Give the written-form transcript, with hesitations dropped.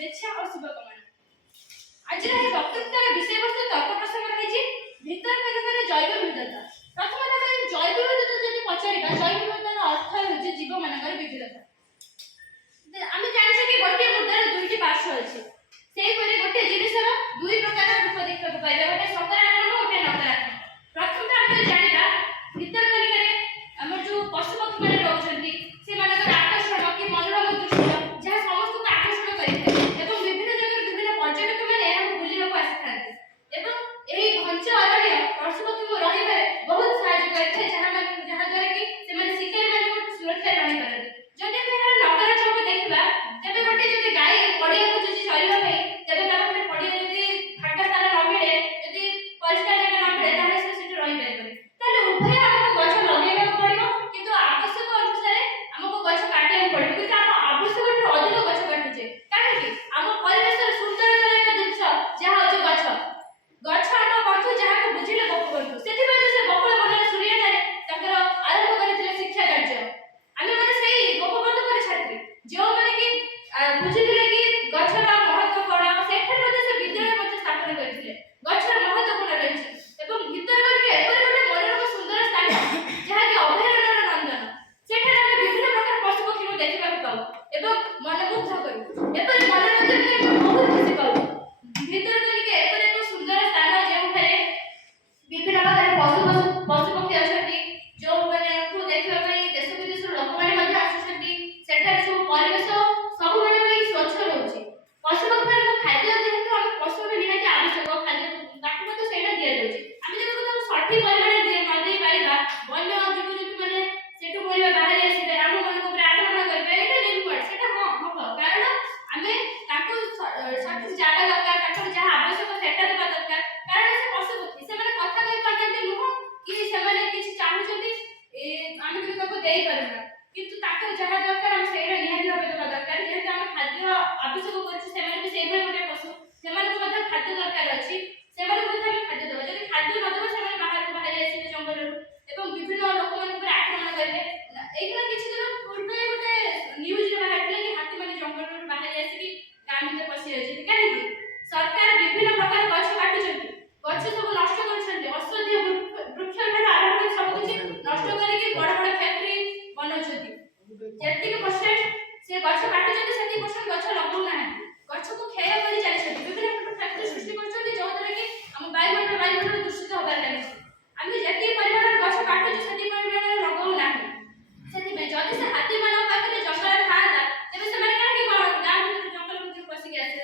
शुभेच्छा और शुभकामना। आज बक्तृतार विषय वस्तु तर्क प्रसंग रही भितर क्षेत्र जैव विविधता। प्रथम जैव विविधता जब पचारा जैव विविधतार अर्थ हो जीव मानकर विविधता। आम जाने कि गोटे मुद्दार दुईटी पार्श्व अच्छे से गोटे जिनसर दुई प्रकार रूप देखा पाइबा गोटे सकारात्मक गोटे नकारात्मक। प्रथम आम जाना भितरकनिका आम जो पशु पक्षी मैंने रोचंती से आकर्षण कि मनोरम दृश्य जहाँ समस्त को आकर्षण करें विभिन्न जगह विभिन्न पर्यटक मैंने बुलवाक आसी था घंच अरण्य पशु पक्षी रही बहुत साहय करते जहाद्वारा कि शिकारी मान सुरक्षा रही पारती। जदि नकारात्मक देखा तेज गोटे गाई पड़िया खोजुची चलने तेज पड़िया फाँका स्थान न मिले यदि परिष्कार जगह न मिले रही पारे उभय आमको गछ लगे पड़ो कि आवश्यक अनुसार आमको गछ काटा पड़ो कि आवश्यक अधिक गछ काटुचे कहीं आम परिवेश सुंदरतार एक जिनस जहाँ हूँ गछ गछ आम बंधु जहाँ बुझे बप बंधु से बकुल मन सूर्य आरंभ करते शिक्षा कार्य आम मैंने गोपबंधु पर छात्री जो मैंने कि बुझे कि गचर महत्व कौन से विद्यालय स्थापन करते गचर महत्व कौन रही भितर एपरी गोटे मनोरम सुंदर स्थान जहाँकि अभयारण्य नंदन से विभिन्न प्रकार पशु पक्षी देखा पाऊ मनमुग्ध करूँ एपरी मनोरंजन बहुत खुशी पाऊ भितरकनिका एपरी एक सुंदर स्थान जो विभिन्न प्रकार पशु पक्षी अच्छा जो मैंने देखा देश विदेश लोक मैंने आसुँच सब परिवेश सब स्वच्छ रोचे पशु पक्षी खाद्य जेहतु आम पशु निहाती आवश्यक खाद्य से दि जाए आम जब सठिक परिमाण न पारा वन्य जीवजंतु मैंने से बोलवा बाहर आसवे आम मन आक्रमण करेंगे हाँ हम कारण आम सठिक जगह दरकार जहाँ आवश्यक से देवा दरकार कारण से पशु पक्षी से कथा कही पारती नुह कि किसी चाहते आम दे पारना किंतु जहाँ दरकार आम से निहाती भाव देवा दरकार जेहेतु आम खाद्य आवश्यक कर गोटे पशु से खाद्य दरकार अच्छी से खाद्य देवा जब खाद्य नदेव से बाहर बाहर आसवे जंगल विभिन्न लोक मान आक्रमण करेंगे ये किसी दिन पूर्व गोटे न्यूज बाहर कि हाथी मैंने जंगल बाहर आसिक गाँ भर पशि जाती कहीं सरकार विभिन्न प्रकार गछ काटुंट गछ सब नष्ट कर औषधीय वृक्ष आरंभ कर सब किसी नष्ट करके बड़ बड़ फैक्ट्री बनाऊँगी जी परसेंट से गछ काटुंट से गछ लगौना गछ को क्षय कर चलते विभिन्न फैक्ट्री सृष्टि कर जहाद्वारा कि आम वायुमंडल दूषित होबार लगे आम जी परिमाण गछ काटुचे से परिमाण लगौना जदि से हाथी मान पाखे जंगल था तेज से गाँ भर जंगल भर पशिक आसे।